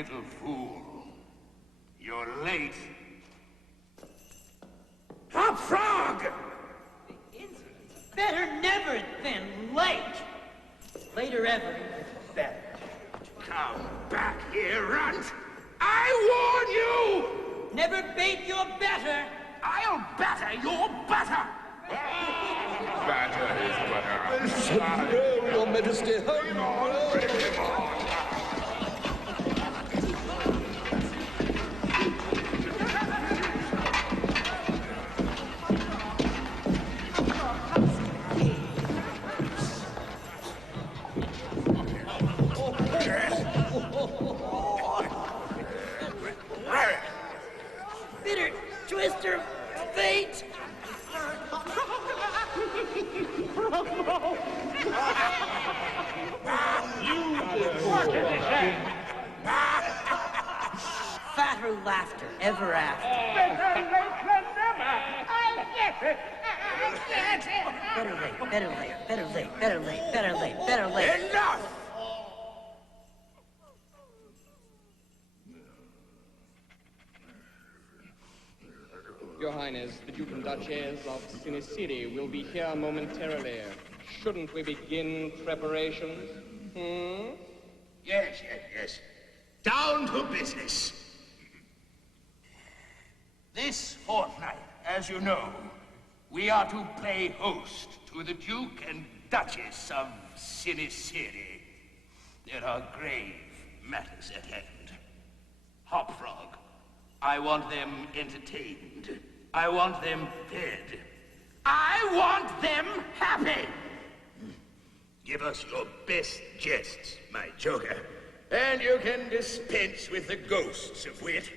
little fool. You're late. Hop Frog! Better never than late. Later ever is better. Come back here, runt! I warn you! Never bait your better. I'll batter your butter! Batter his butter. Oh, Your Majesty. Bring him on! Bitter twister of fate. Fatter laughter ever after. Better late than never! I'll get it! I'll get it! Better late, better late, better late, better late, better late, better late. Enough! Your Highness, the Duke and Duchess of Sinicity will be here momentarily. Shouldn't we begin preparations? Yes. Down to business. This fortnight, as you know, we are to play host to the Duke and Duchess of Sinicity. There are grave matters at hand. Hop Frog, I want them entertained. I want them fed. I want them happy. Give us your best jests, my joker, and you can dispense with the ghosts of wit.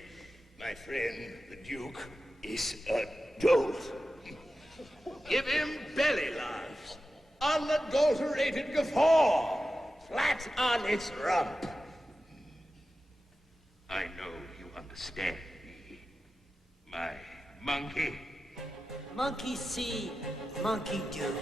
My friend, the Duke, is a dolt. Give him belly laughs, unadulterated guffaw, flat on its rump. I know you understand me, my monkey. Monkey see, monkey do.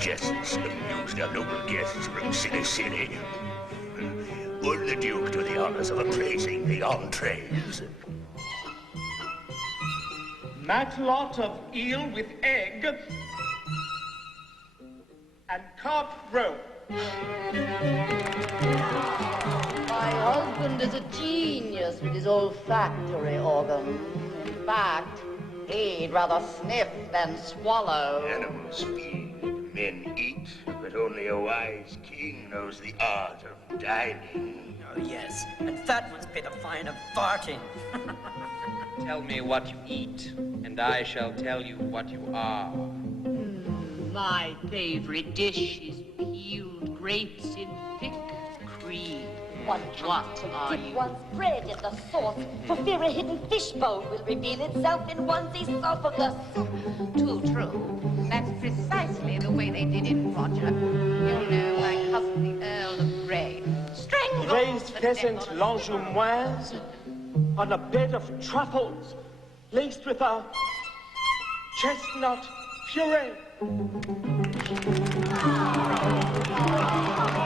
Jests amused our noble guests from Sinicity. Would the Duke do the honors of appraising the entrees? Matelote of eel with egg and carp roe. My husband is a genius with his olfactory organ. In fact, he'd rather sniff than swallow. Animals feed, men eat, but only a wise king knows the art of dining. Oh, yes, and fat ones pay the fine of farting. Tell me what you eat, and I shall tell you what you are. My favorite dish is peeled grapes in thick cream. One What to are dip you? one's bread in the sauce, for fear a hidden fishbone will reveal itself in one's esophagus. Too true. That's precisely the way they did it, Roger. You know, my cousin, the Earl of Grey, strangled Raised pheasant langoumoise on a bed of truffles laced with a chestnut puree.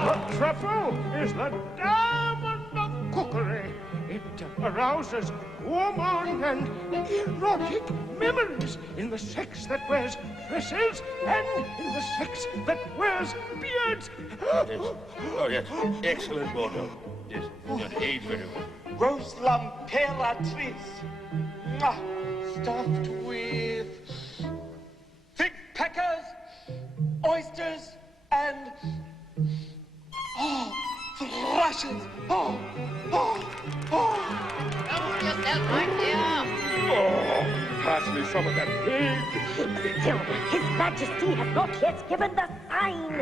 The truffle is the diamond of cookery. It arouses woman and erotic memories in the sex that wears dresses and in the sex that wears beards. Yes. Oh, yes. Excellent, Bordeaux. Yes, that aged very well. Roast l'imperatrice, stuffed with fig peckers, oysters, and thrushes. Cover yourself right here. Oh, pass me some of that pig. Still, His Majesty has not yet given the sign.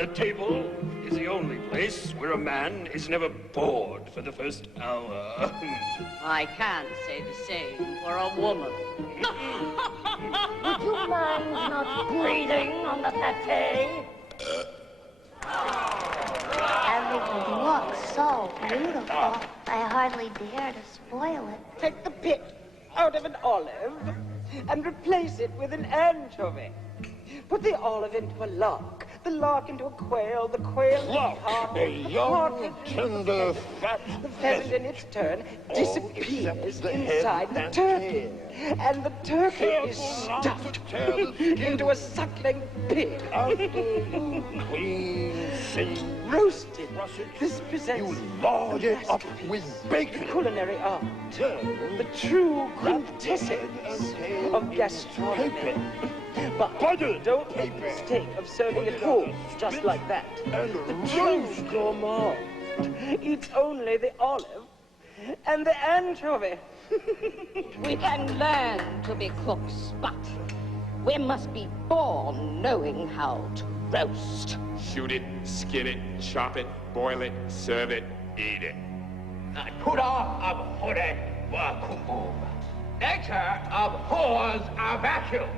A table is the only place where a man is never bored for the first hour. I can't say the same for a woman. Would you mind not breathing on the pate? And it would look so beautiful. I hardly dare to spoil it. Take the pit out of an olive and replace it with an anchovy. Put the olive into a lark, the lark into a quail, the quail into a hawk, a young, tender, fat the pheasant in its turn disappears inside the turkey, and the turkey is stuffed into a suckling pig. Roasted. This presents lard it up with bacon. culinary art, the true quintessence of gastronomy. But don't make the mistake of serving it whole, just like that. The true gourmand eats only the olive and the anchovy. We can learn to be cooks, but we must be born knowing how to roast. Shoot it, skin it, chop it, boil it, serve it, eat it. Natura abhorret vacuum. Nature abhors a vacuum.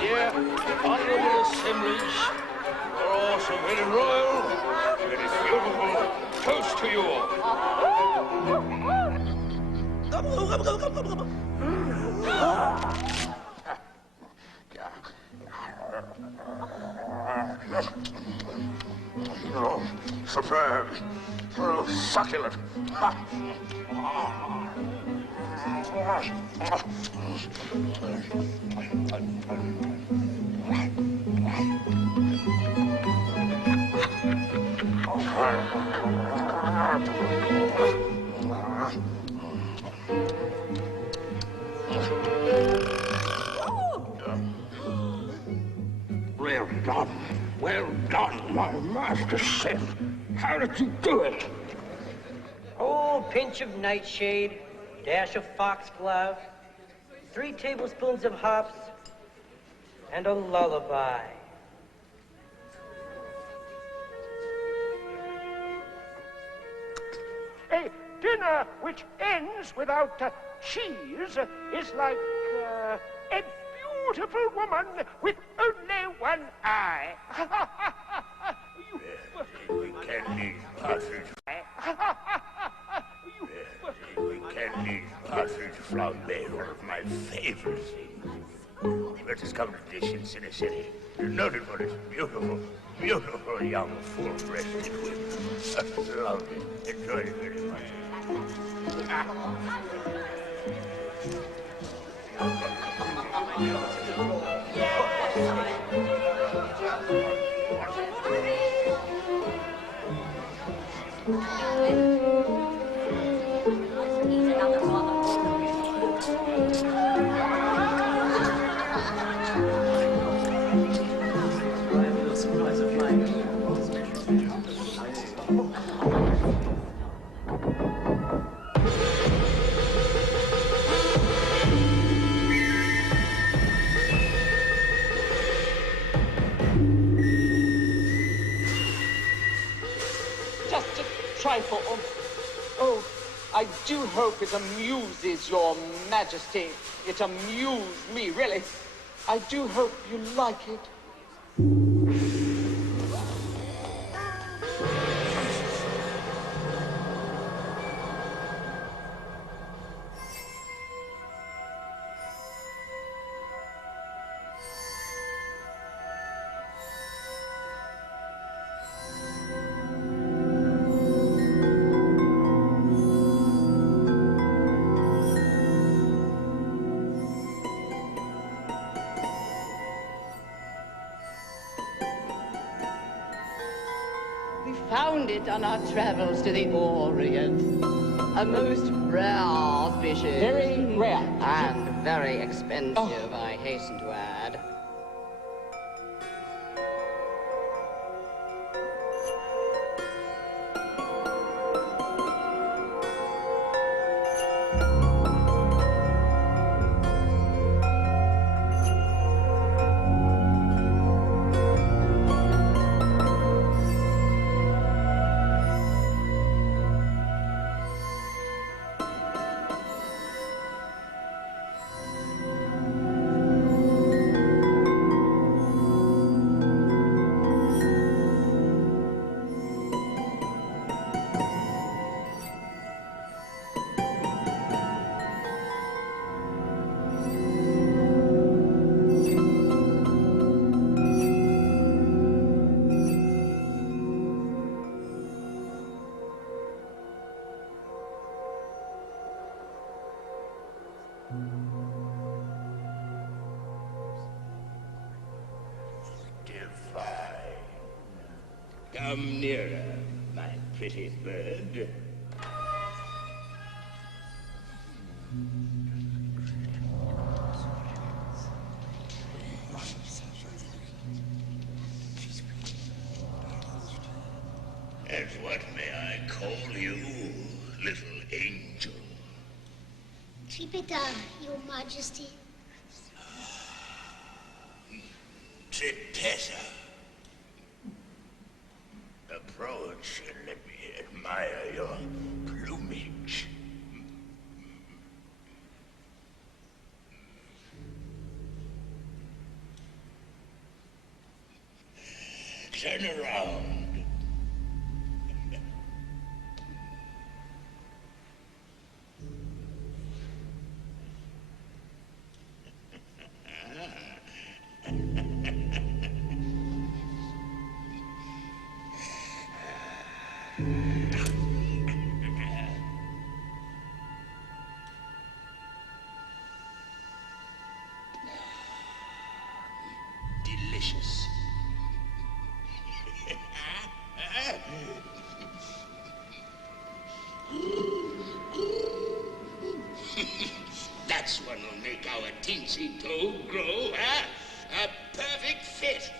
Dear honorable assemblage, you're all so very royal, very beautiful. Toast to you all. Oh, superb. Oh, succulent. Well done. Well done, my master chef. How did you do it? Oh, pinch of nightshade, dash of foxglove, 3 tablespoons of hops, and a lullaby. A dinner which ends without cheese is like a beautiful woman with only one eye. We can need partridge. We can need partridge flambé, one of my favorite things. Let us come to dish in Cine City. Noted for its beautiful, beautiful young full-breasted women. Lovely. Enjoy it very much. Just a trifle. Oh, I do hope it amuses your majesty. It amused me, really. I do hope you like it. Found it on our travels to the Orient. A most rare species. Very rare. And very expensive, I hasten to add. Come nearer, my pretty bird. And what may I call you, little angel? Keep it down, Your Majesty. Tessa. Approach and let me admire your plumage. Turn around. Delicious. That's what will make our teensy toe grow, huh? A perfect fit.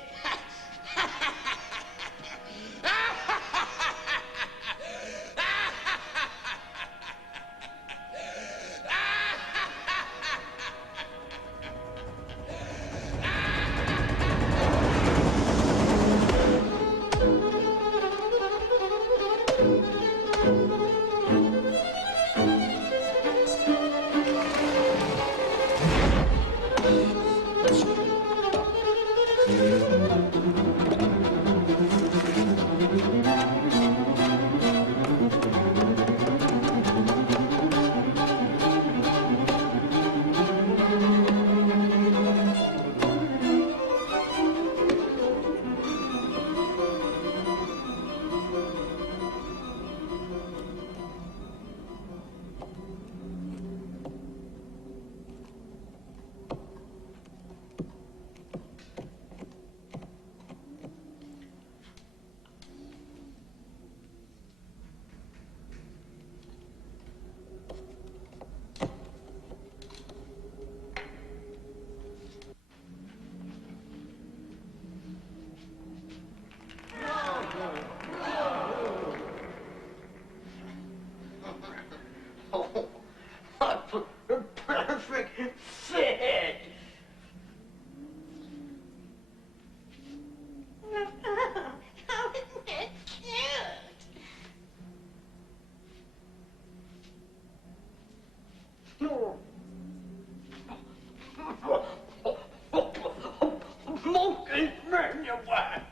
smoking man you were.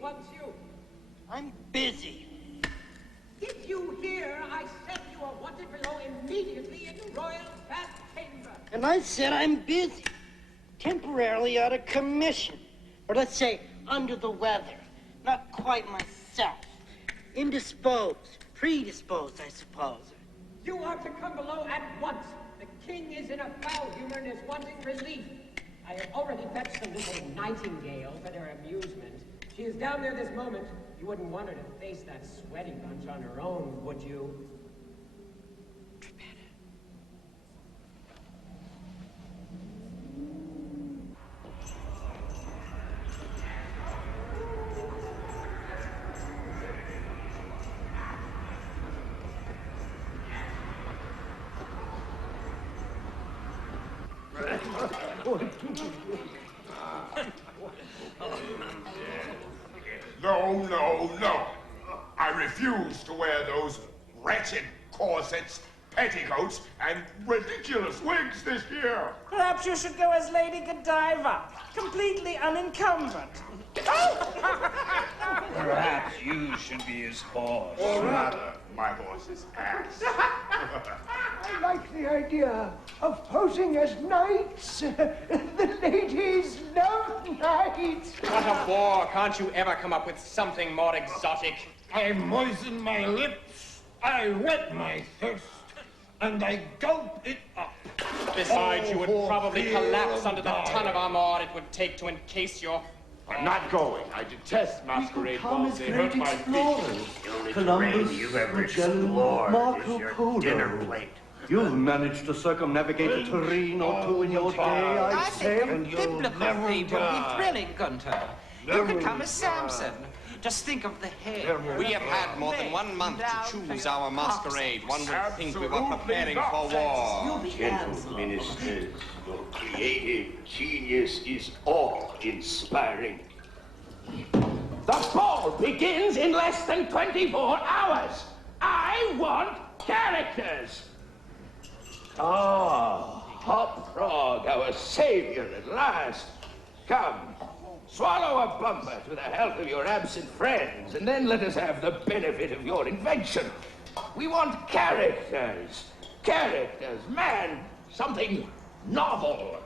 Wants you. I'm busy. If you hear, I said you are wanted below immediately in the royal fat chamber. And I said I'm busy. Temporarily out of commission. Or let's say under the weather. Not quite myself. Indisposed. Predisposed, I suppose. You are to come below at once. The king is in a foul humor and is wanting relief. I have already fetched the little nightingale for their amusement. She is down there this moment. You wouldn't want her to face that sweaty bunch on her own, would you? No. I refuse to wear those wretched corsets, petticoats, and ridiculous wigs this year. Perhaps you should go as Lady Godiva, completely unencumbered. Perhaps you should be his horse. Or rather, my horse's ass. I like the idea of posing as knights. The ladies love knights. What a bore. Can't you ever come up with something more exotic? I moisten my lips, I wet my thirst, and I gulp it up. Besides, you would probably collapse under the ton of armor it would take to encase your... I'm not going. I detest masquerade balls. They hurt my feet. The only terrain you've ever explored is your dinner plate. You've managed to circumnavigate a terrain or two in your day, I say. think a biblical theme would be thrilling, Gunter. You could come as Samson. Just think of the hair. We have had more than 1 month to choose our masquerade. One would think we were preparing for war. Gentle ministers, your creative genius is awe-inspiring. The ball begins in less than 24 hours. I want characters. Ah, Hop Frog, our savior at last. Come, swallow a bumper to the health of your absent friends, and then let us have the benefit of your invention. We want characters. Characters, man, something novel.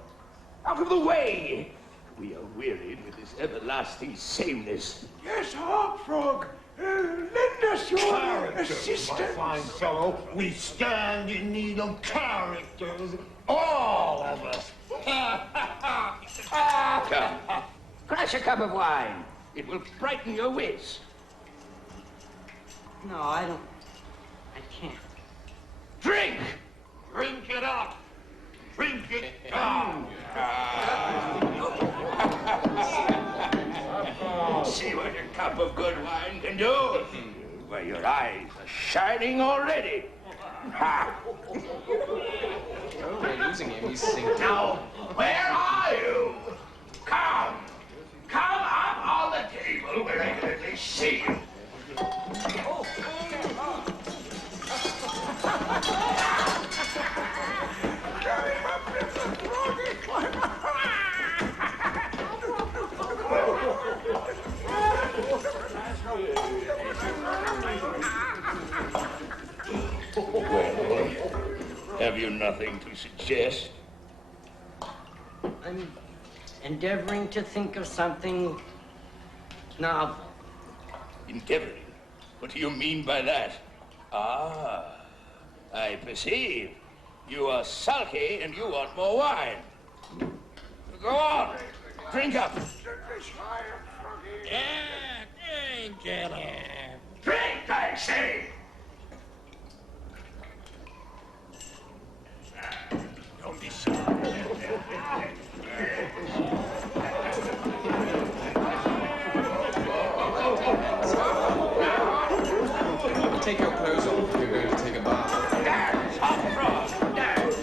Out of the way. We are wearied with this everlasting sameness. Yes, Hop Frog. Lend us your assistance. My fine fellow, we stand in need of characters. All of us. Come, crash a cup of wine. It will brighten your wits. No, I don't. I can't. Drink! Drink it up. Drink it down. See what a cup of good wine can do. Why, your eyes are shining already. Ha! We're losing him. He's sinking. Now, where are you? Come. Come up on the table where I can at least see you. you nothing to suggest? I'm endeavoring to think of something novel. Endeavoring? What do you mean by that? Ah, I perceive. You are sulky and you want more wine. Go on, drink up. Yeah, drink it. Drink, I say! Don't be shy. Take your clothes off. You're going to take a bath. Dance, hop frog, dance.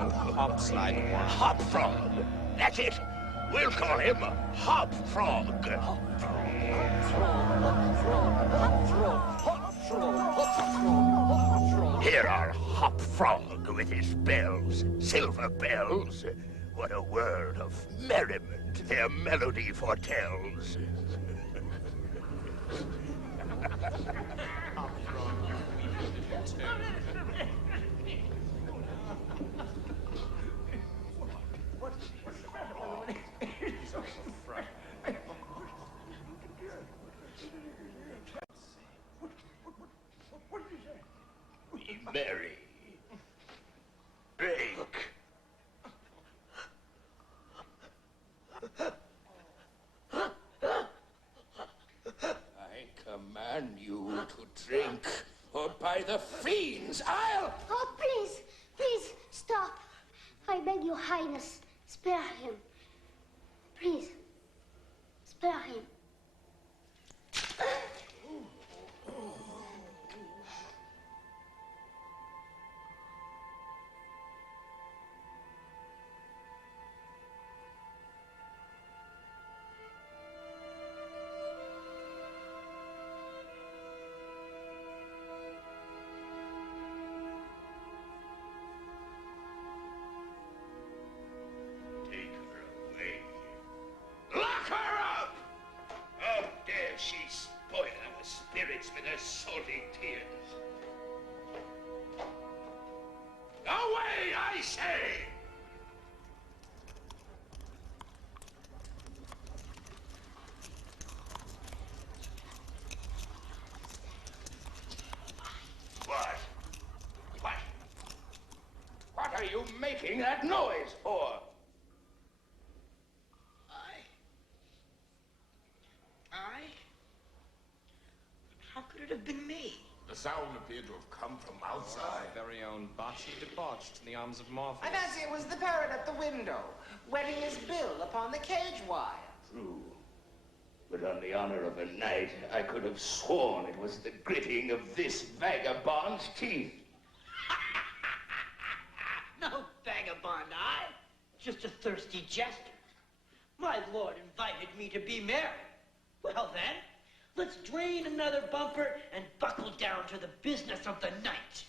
And hops like one. Hop frog. That's it. We'll call him Hop Frog. Here are Hop Frog with his bells, silver bells. What a world of merriment their melody foretells. Be merry. Drink. I command you to drink, or by the fiends, I'll... Oh, please, please, stop. I beg your highness, spare him. Please, spare him. Take her away. Lock her up! How dare she spoil our spirits with her salty tears? Away, I say! What? What? What are you making that noise for? I? How could it have been me? The sound appeared to have come from outside. Our very own Bocce debauched in the arms of Morpheus. I fancy it was the parrot at the window, wetting his bill upon the cage wire. True. But on the honor of a knight, I could have sworn it was the gritting of this vagabond's teeth. No vagabond, I. Just a thirsty jester. My lord invited me to be merry. Well then, let's drain another bumper and buckle down to the business of the night.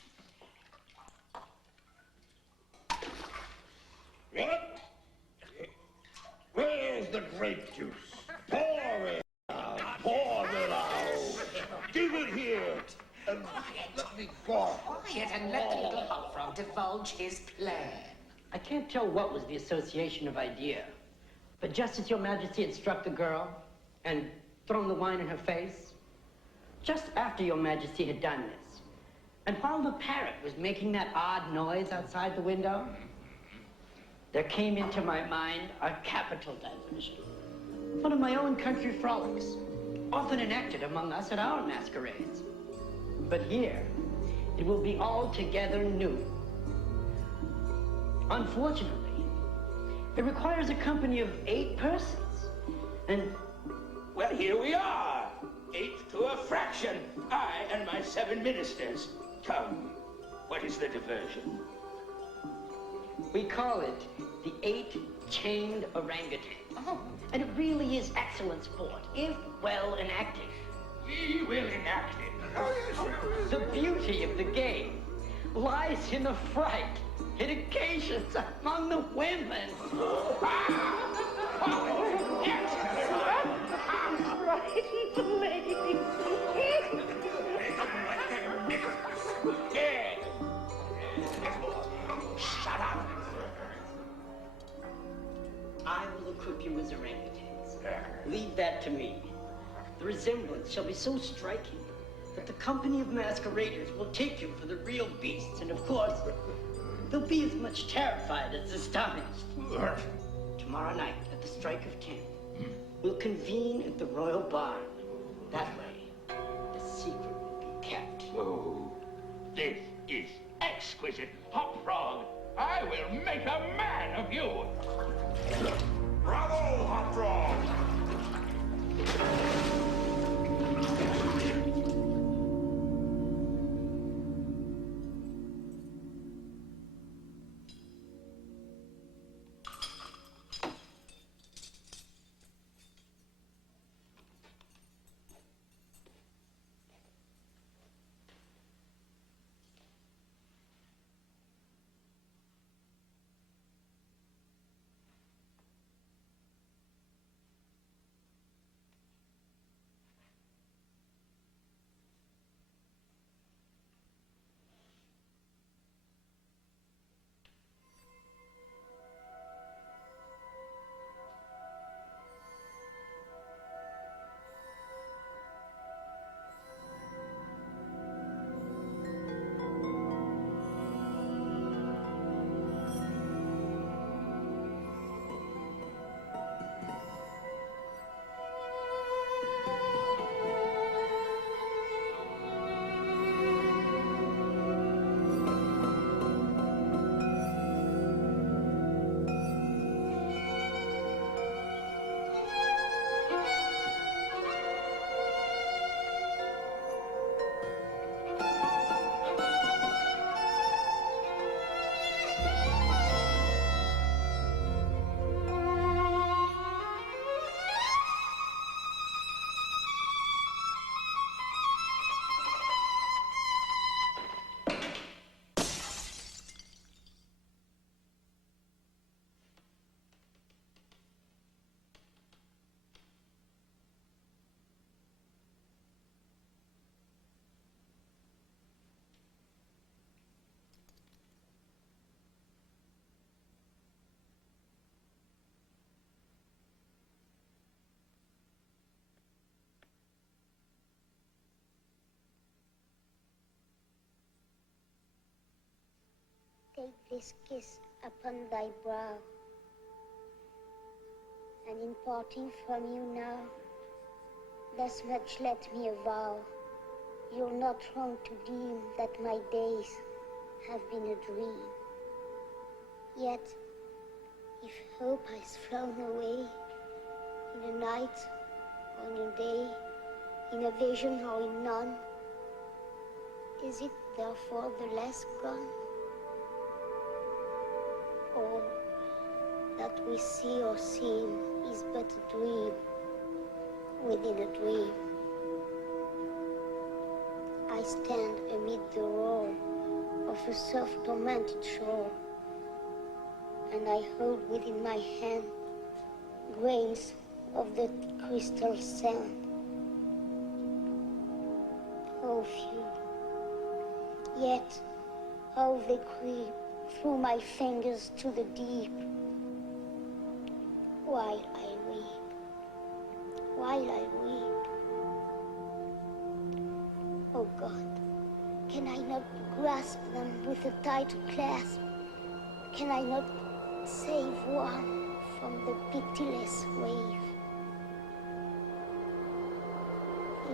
What? Where's the grape juice? Pour it out. Pour it out. Give it here. And let me go. Quiet and let the little hop frog divulge his plan. I can't tell what was the association of idea, but just as your majesty had struck the girl and thrown the wine in her face, just after your majesty had done this, and while the parrot was making that odd noise outside the window, there came into my mind a capital diversion. One of my own country frolics, often enacted among us at our masquerades. But here, it will be altogether new. Unfortunately, it requires a company of 8 persons, and... Well, here we are. 8 to a fraction. I and my 7 ministers. Come, what is the diversion? We call it the 8 chained orangutans. Oh. And it really is excellent sport, if well enacted. We will enact it. The beauty of the game lies in the fright it occasions among the women. Shut up. I will equip you as orangutans. Leave that to me. The resemblance shall be so striking that the company of masqueraders will take you for the real beasts, and of course, they'll be as much terrified as astonished. Tomorrow night, at the strike of 10, we'll convene at the royal barn. That way, the secret will be kept. Oh, this is exquisite. Hop Frog, I will make a man of you. Bravo, Hop Frog! Take this kiss upon thy brow, and in parting from you now, thus much let me avow, you're not wrong to deem that my days have been a dream. Yet, if hope has flown away in a night on a day, in a vision or in none? Is it therefore the last gone? Or that we see or seem is but a dream within a dream? I stand amid the roar of a soft-tormented shore, and I hold within my hand grains of the crystal sand. Oh, few, yet how they creep through my fingers to the deep, while I weep, while I weep. Oh God, can I not grasp them with a tighter clasp? Can I not save one from the pitiless wave?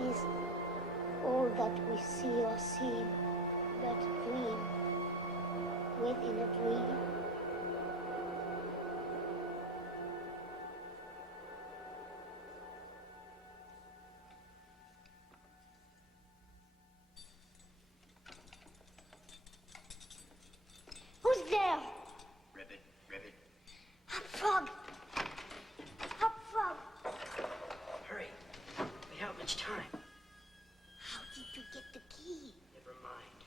Is all that we see or seem but a dream within a dream? Who's there? Ribbit, ribbit. Hop Frog! Hop Frog! Hurry. We haven't much time. How did you get the key? Never mind.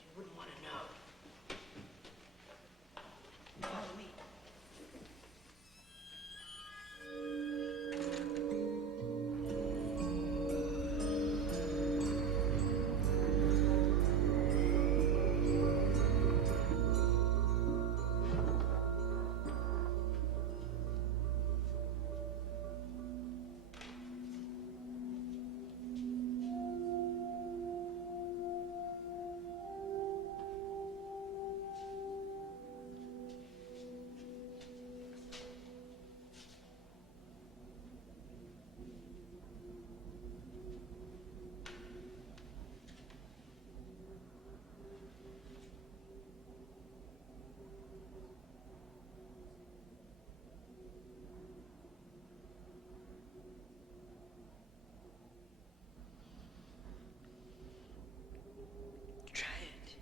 You wouldn't want to know. Follow me. Try it.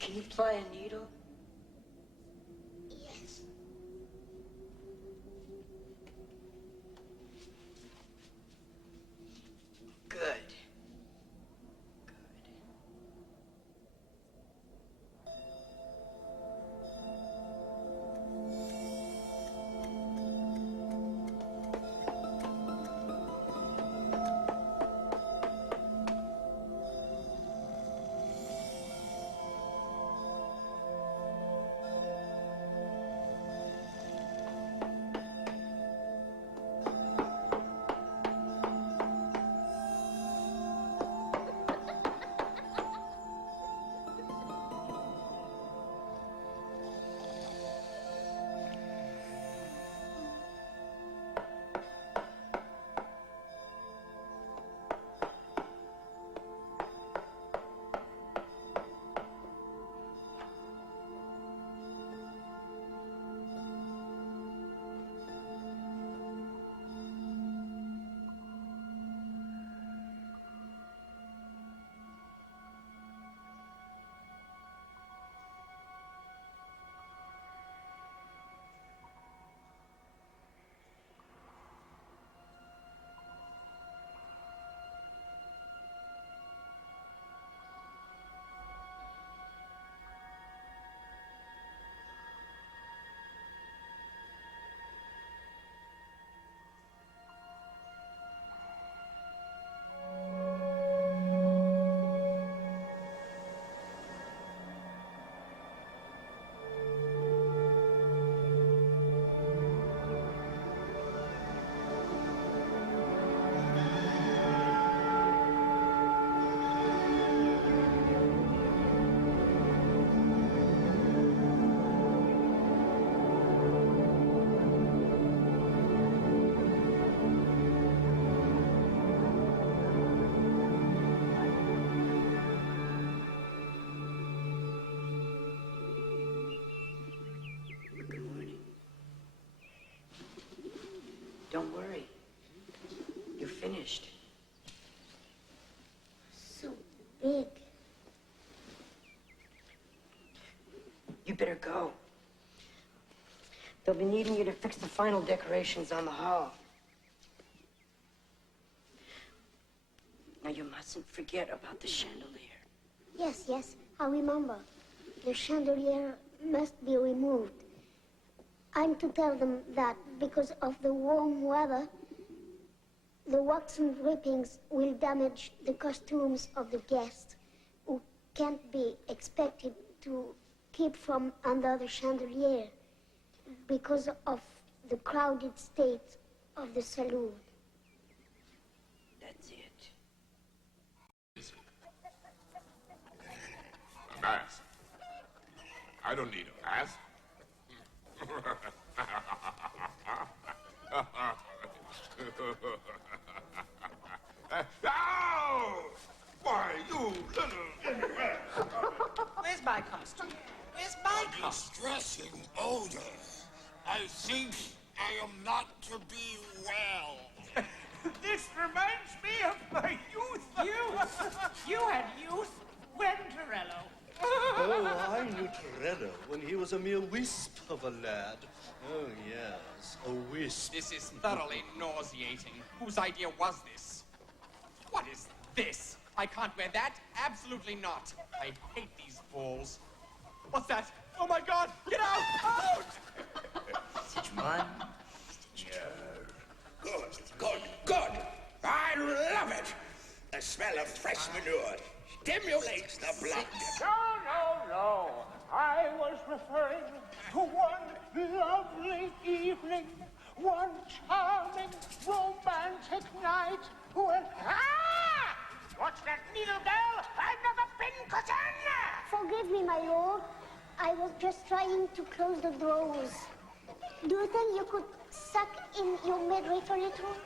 Can you ply a needle? Yes. Good. finished. So big. You better go. They'll be needing you to fix the final decorations on the hall. Now, you mustn't forget about the chandelier. Yes, yes, I remember. The chandelier must be removed. I'm to tell them that because of the warm weather, the waxen drippings will damage the costumes of the guests who can't be expected to keep from under the chandelier because of the crowded state of the saloon. That's it. A mask? I don't need a mask. Ow! Why, you little... Where's my costume? Where's my costume? Distressing odor. I think I am not to be well. This reminds me of my youth. You had youth when, Torello? Oh, I knew Torello when he was a mere wisp of a lad. Oh, yes, a wisp. This is thoroughly nauseating. Whose idea was this? What is this? I can't wear that. Absolutely not. I hate these balls. What's that? Oh my God! Get out! Out! Stitch one. Good, good, good. I love it. The smell of fresh manure stimulates the blood. No. I was referring to one lovely evening, one charming, romantic night when... Ah! What's that needle, girl? I've never been cousin! Forgive me, my lord. I was just trying to close the doors. Do you think you could suck in your midriff a little?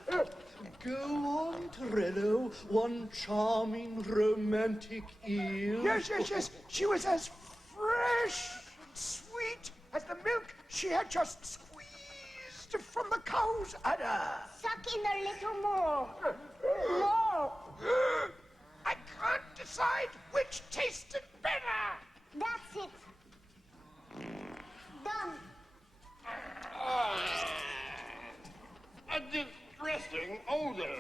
Go on, Torello. One charming, romantic eel. Yes. She was as fresh and sweet as the milk she had just squeezed from the cow's udder. Suck in a little more. More. I can't decide which tasted better. That's it. Done. A distressing odor.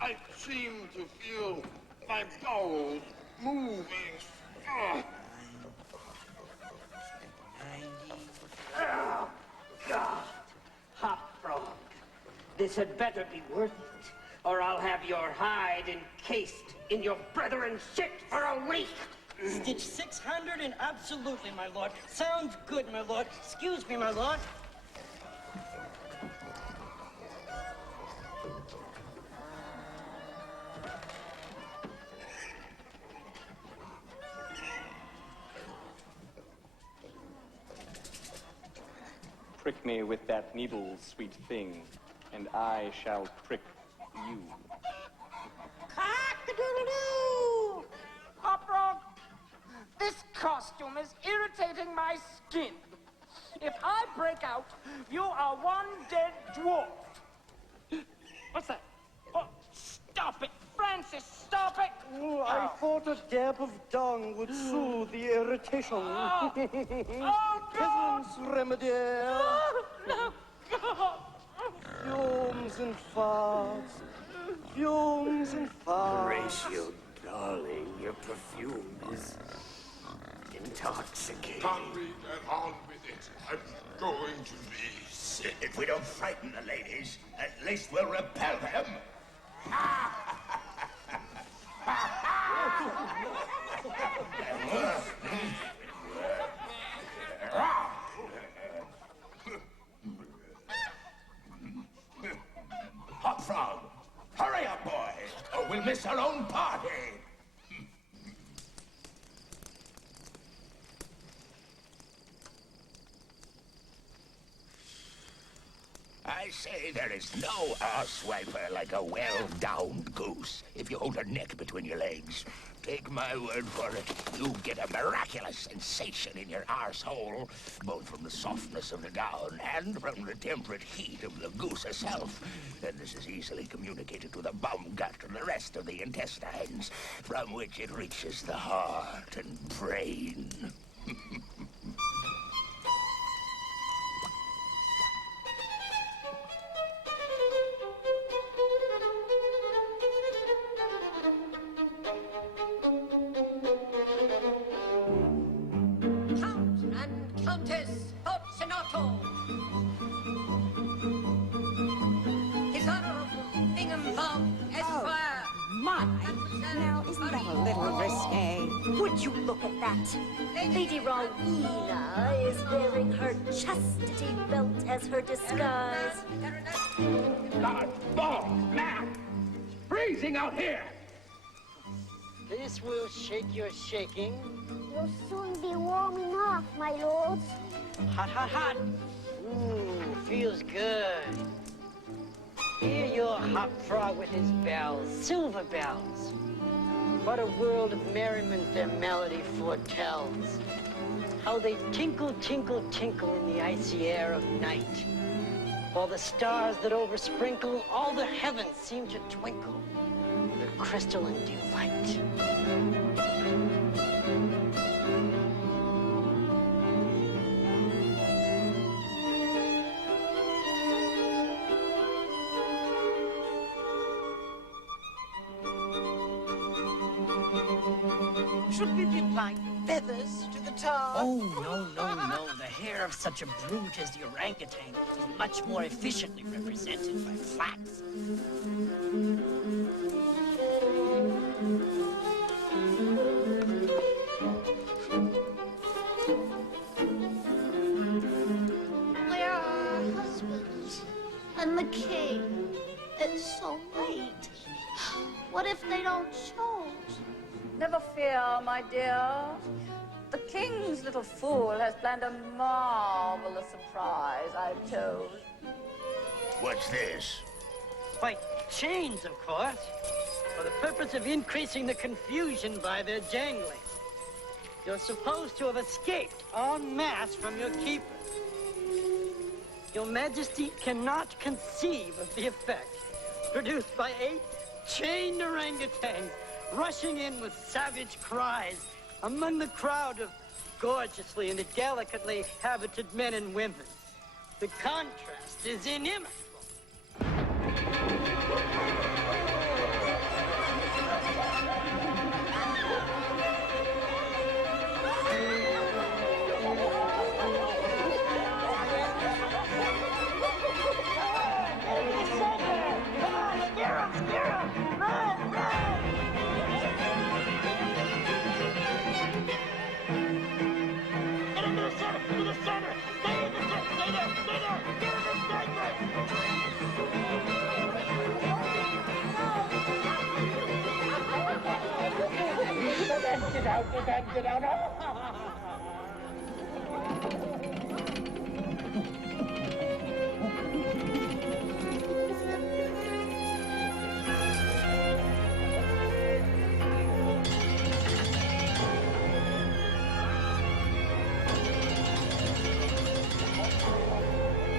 I seem to feel my bowels moving. Oh, God. Hop frog. This had better be worth it, or I'll have your hide encased in your brethren's shit for a week. Stitch 600 and absolutely, my lord. Sounds good, my lord. Excuse me, my lord. Prick me with that needle, sweet thing, and I shall prick you. Cock-a-doodle-doo! Hop frog, this costume is irritating my skin. If I break out, you are one dead dwarf. What's that? Oh, stop it, Francis, stop it! Oh, I thought a dab of dung would soothe the irritation. Oh, God! Peasant's remedy. No, God! Fumes and farts. Fumes and farts. Horatio, darling, your perfume is intoxicating. Can't we get on with it? I'm going to be sick. If we don't frighten the ladies, at least we'll repel them. Hop Frog, hurry up, boy, or we'll miss our own party. I say there is no arse-wiper like a well-downed goose if you hold her neck between your legs. Take my word for it, you get a miraculous sensation in your arsehole, both from the softness of the gown and from the temperate heat of the goose herself. And this is easily communicated to the bum gut and the rest of the intestines, from which it reaches the heart and brain. Count and Countess Fortunato. His Honorable Bingham Esquire. My! Now, isn't that a little risque? Would you look at that? Lady Rowena is wearing her chastity belt as her disguise. God, balls, Mac! It's freezing out here! This will shake your shaking. You'll soon be warm enough, my lords. Hot, hot, hot. Ooh, feels good. Hear your hop frog with his bells, silver bells. What a world of merriment their melody foretells. How they tinkle, tinkle, tinkle in the icy air of night. While the stars that oversprinkle all the heavens seem to twinkle with crystalline delight. Should we be applying feathers to the tar? Oh, no. The hair of such a brute as the orangutan is much more efficiently represented by flax. Where are our husbands? And the king? It's so late. What if they don't show? Never fear, my dear. The king's little fool has planned a marvelous surprise, I'm told. What's this? Why, chains, of course, for the purpose of increasing the confusion by their jangling. You're supposed to have escaped en masse from your keepers. Your Majesty cannot conceive of the effect produced by 8 chained orangutans rushing in with savage cries among the crowd of gorgeously and delicately habited men and women. The contrast is inimitable. Get out.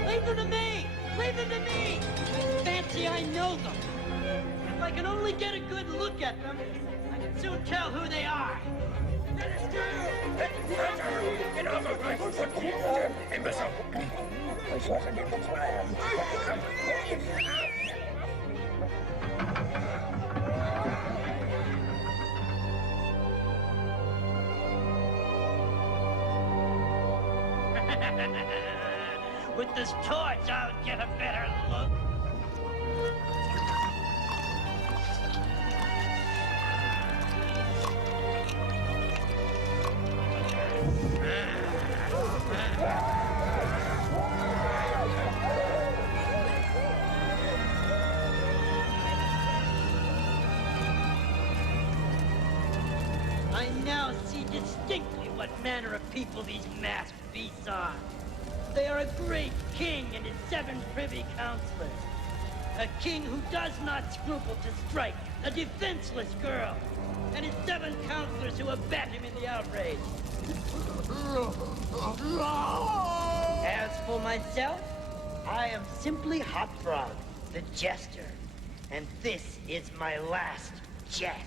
Leave them to me! Leave them to me! Fancy I know them. If I can only get a good look at them, I can soon tell who they are. Get off of my foot, imbecile! This wasn't in the plan. With this torch, I'll get a better look. I now see distinctly what manner of people these masked beasts are. They are a great king and his 7 privy counselors. A king who does not scruple to strike a defenseless girl, and his 7 counselors who abet him in the outrage. As for myself, I am simply Hot Frog, the jester, and this is my last jest.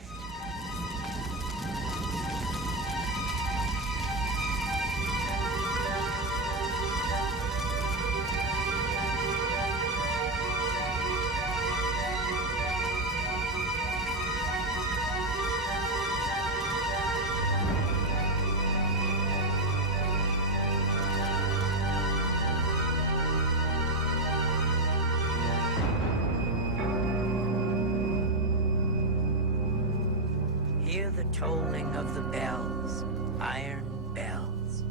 Hear the tolling of the bells, iron bells.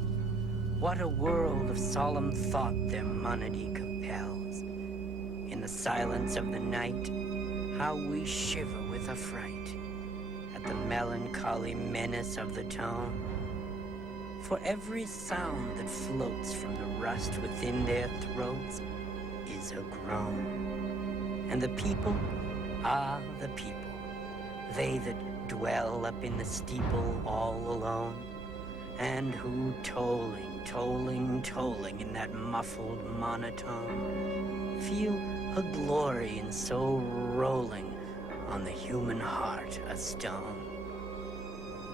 What a world of solemn thought their monody compels. In the silence of the night, how we shiver with affright at the melancholy menace of the tone. For every sound that floats from the rust within their throats is a groan. And the people are the people, they that dwell up in the steeple all alone, and who tolling, tolling, tolling in that muffled monotone, feel a glory in so rolling on the human heart a stone.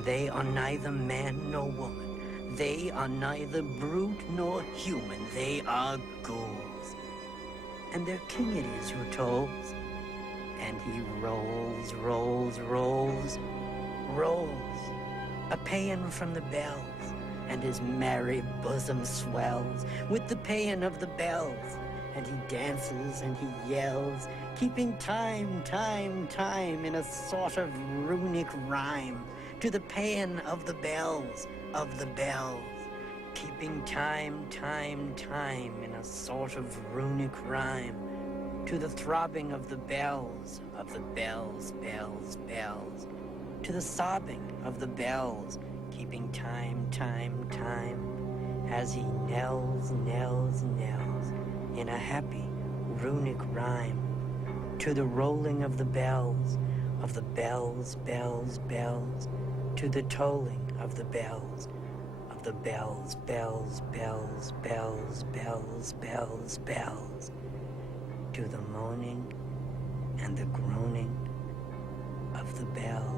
They are neither man nor woman, they are neither brute nor human, they are ghouls. And their king it is who tolls, and he rolls, rolls, rolls, rolls, a paean from the bells, and his merry bosom swells with the paean of the bells, and he dances and he yells, keeping time, time, time in a sort of runic rhyme to the paean of the bells, keeping time, time, time in a sort of runic rhyme to the throbbing of the bells, bells, bells, to the sobbing of the bells, keeping time, time, time, as he knells, knells, knells, in a happy runic rhyme, to the rolling of the bells, bells, bells, to the tolling of the bells, bells, bells, bells, bells, bells, bells, bells, to the moaning and the groaning of the bells.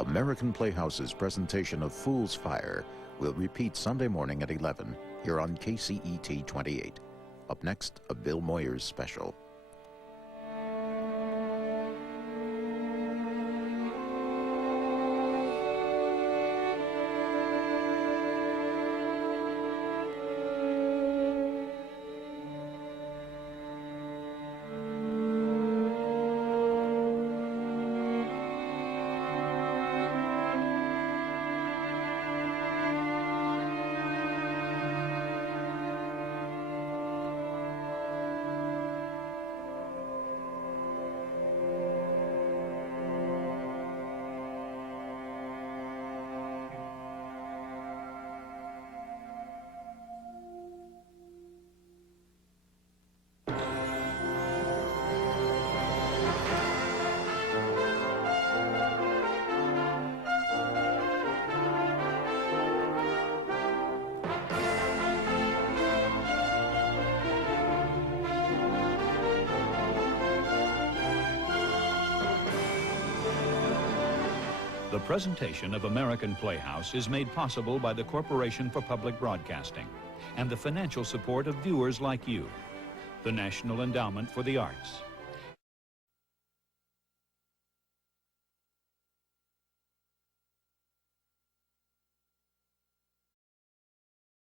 American Playhouse's presentation of Fool's Fire will repeat Sunday morning at 11 here on KCET 28. Up next, a Bill Moyers special. The presentation of American Playhouse is made possible by the Corporation for Public Broadcasting and the financial support of viewers like you. The National Endowment for the Arts.